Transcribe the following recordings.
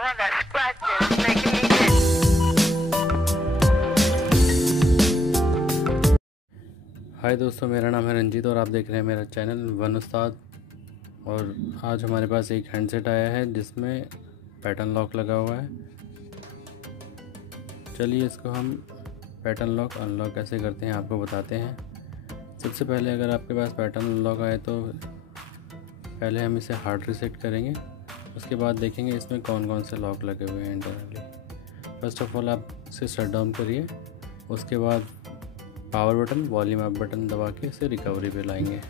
All that scratching is making me itch. हाय दोस्तों, मेरा नाम है रंजीत और आप देख रहे हैं मेरा चैनल वन उस्ताद। और आज हमारे पास एक हैंडसेट आया है जिसमें पैटर्न लॉक लगा हुआ है। चलिए इसको हम पैटर्न लॉक अनलॉक कैसे करते हैं आपको बताते हैं। सबसे पहले अगर आपके पास पैटर्न लॉक आए तो पहले हम इसे हार्ड रीसेट करेंगे, उसके बाद देखेंगे इसमें कौन कौन से लॉक लगे हुए हैं इंटरनली। फर्स्ट ऑफ ऑल आप इसे शट डाउन करिए, उसके बाद power button, volume up button दबा के इसे रिकवरी पे लाएंगे।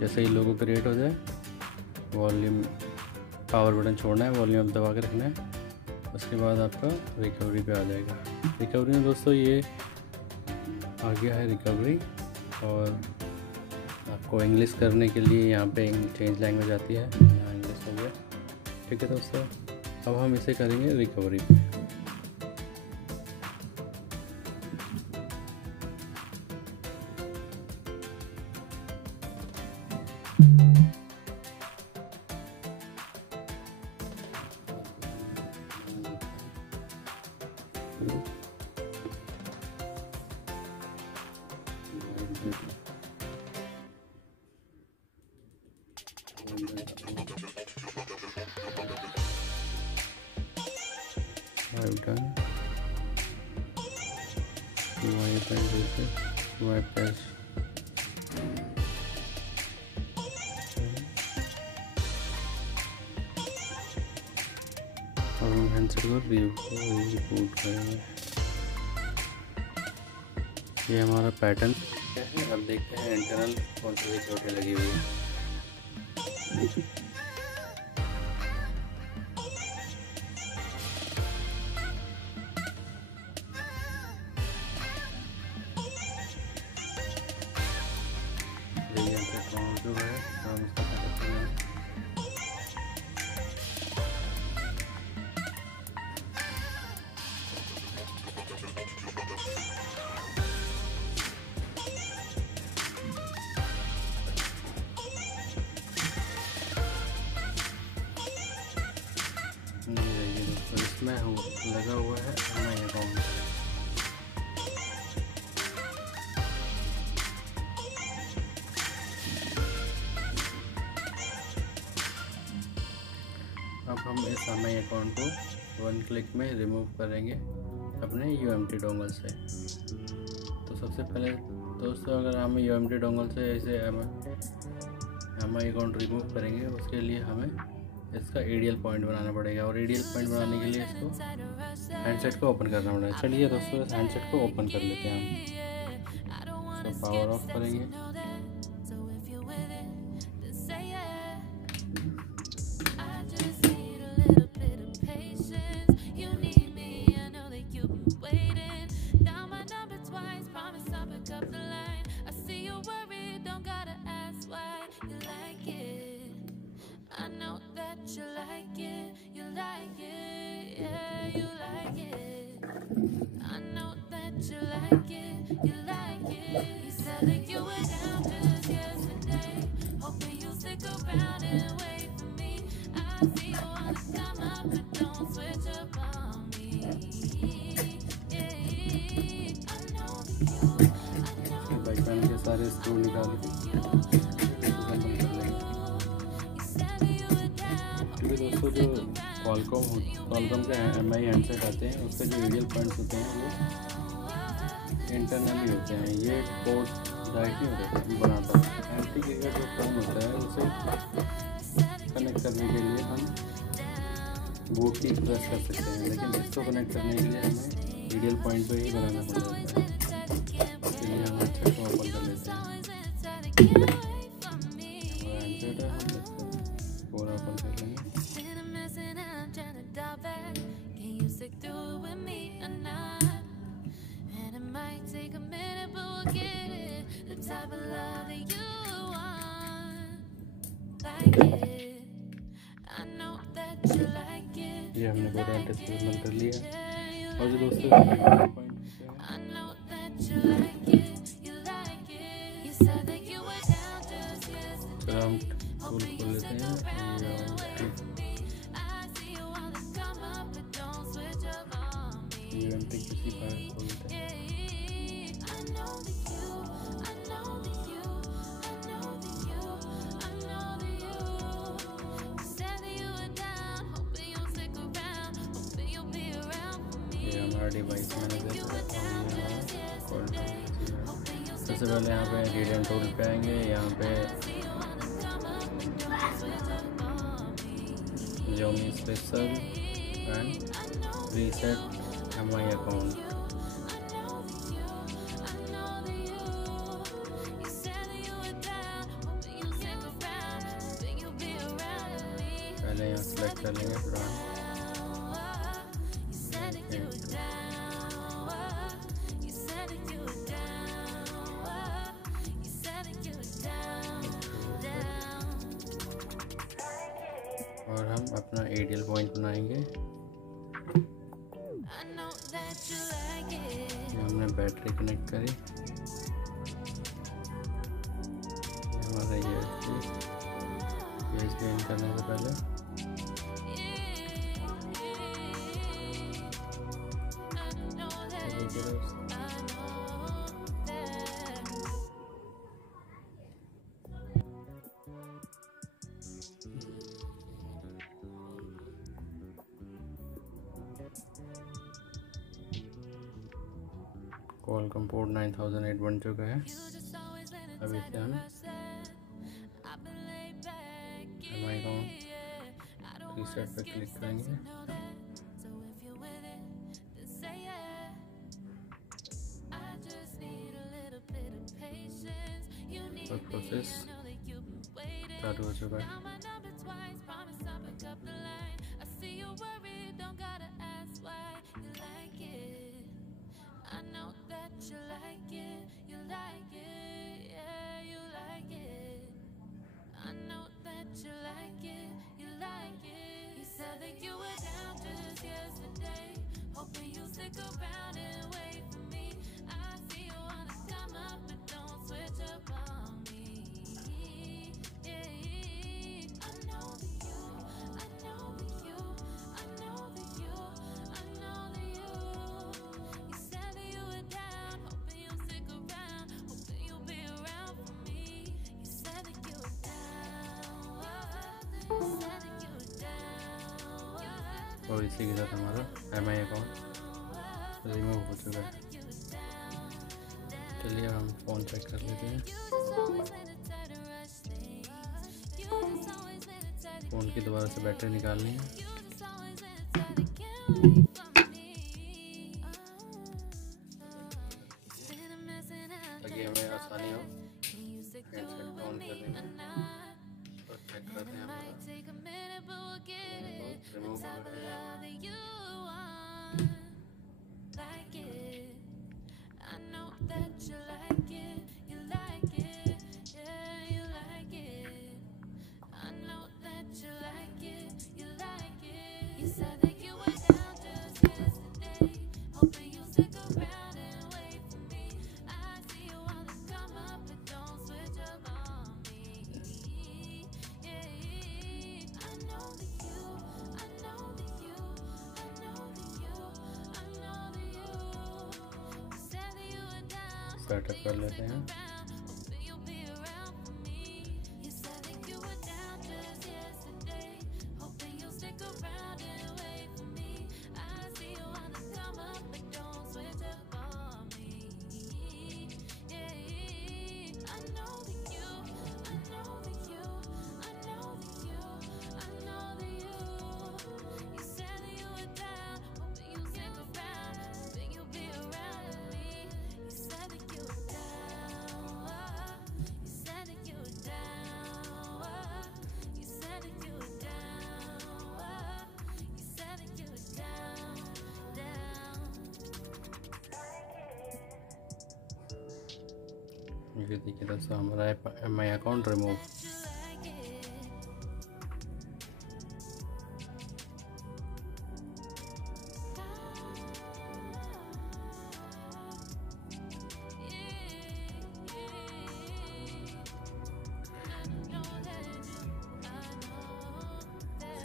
जैसे ही लोगो क्रिएट हो जाए, वॉल्यूम पावर बटन छोड़ना है, वॉल्यूम अप दबा के रखना है, उसके बाद आपका रिकवरी पे आ जाएगा। रिकवरी में दोस्तों ये आ गया है रिकवरी, और आपको इंग्लिश करने के लिए यहाँ पे चेंज लैंग्वेज आती है, यहाँ इंग्लिश हो गया। ठीक है दोस्तों, अब हम इसे करेंगे रिकवरी पे। I've done wipe and reset, wipe cache। और हम हैंडसेट को रिबूट करेंगे। ये हमारा पैटर्न है। अब देखते हैं इंटरनल कौन सी सिक्योरिटी लगी हुई है। जो है हम उसका सेटअप करेंगे। तो इसमें लगा हुआ है हमारे अकाउंट। अब हम इस हमारे अकाउंट को वन क्लिक में रिमूव करेंगे अपने यूएमटी डोंगल से। तो सबसे पहले दोस्तों, अगर हम यूएमटी डोंगल से इसे हमारे अकाउंट रिमूव करेंगे, उसके लिए हमें इसका एडीएल पॉइंट बनाना पड़ेगा। और एडीएल पॉइंट बनाने के लिए इसको हैंडसेट को ओपन करना पड़ेगा। चलिए दोस्तों, इस हैंडसेट को ओपन कर लेते हैं हम। इसको पावर ऑफ करेंगे। I know that you like it, you like it, yeah, you like it. I know that you like it, you like it. You said that you were down just yesterday, hoping you'll stick around and wait for me. I see you wanna come up, but don't switch up on me. Yeah, I know that you, background के सारे स्क्रू निकाल के दोस्तों, जो कॉलकॉम के MI handset आते हैं, उसके जो एडीएल पॉइंट्स होते हैं वो इंटरनली होते हैं। ये पोर्ट डायरेक्ट नहीं बनाता। एंटी का जो फोन होता है उसे कनेक्ट करने के लिए हम बूट की प्रेस कर सकते हैं, लेकिन इसको कनेक्ट करने के लिए हमें एडीएल पॉइंट पे ही बनाना पड़ता है। इसलिए हम अच्छा को ओपन कर लेते हैं। हैंडसेट है, हम इसको पूरा ओपन कर लेंगे। stick through it with me or not? And it might take a minute, but we'll get it. The type of love that you want, like it. I know that you like it. ये हमने पूरा डिस्प्ले कर लिया। और जो दोस्तों I know that you like it, you like it. You said that you were down just yesterday. हम खोल लेते देते हैं। ये एंटी किसी फाइल खोलते हैं। ये हमारा डिवाइस मैनेजर है। सबसे पहले यहाँ पे रीडेंट टूल पे आएंगे। यहाँ पे Xiaomi special and reset MI account. पहले यहाँ सेलेक्ट कर लेंगे ब्रांड। और हम अपना ADL पॉइंट बनाएंगे। हमने बैटरी कनेक्ट करी। हमारा USB इन करने से पहले कॉलकॉम पोर्ट 9008 बन चुका है। अब इसे हम MI अकाउंट रीसेट पे क्लिक करेंगे। और प्रोसेस चालू हो चुका है। और इसी के साथ हमारा MI अकाउंट रिमूव हो चुका है। चलिए हम फ़ोन चेक कर लेते हैं। फ़ोन की दोबारा से बैटरी निकालनी है। ताकि हमें आसानी हो। हैंडसेट ऑन कर देंगे और चेक करते हैं हमारा रिमूव हो गया। सेटअप कर लेते हैं। ये देखिए दोस्तों हमारा MI अकाउंट रिमूव।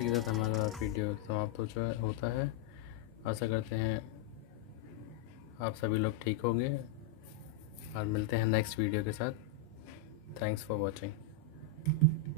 इसी के साथ हमारा वीडियो समाप्त होता है। आशा करते हैं आप सभी लोग ठीक होंगे और मिलते हैं नेक्स्ट वीडियो के साथ। Thanks for watching.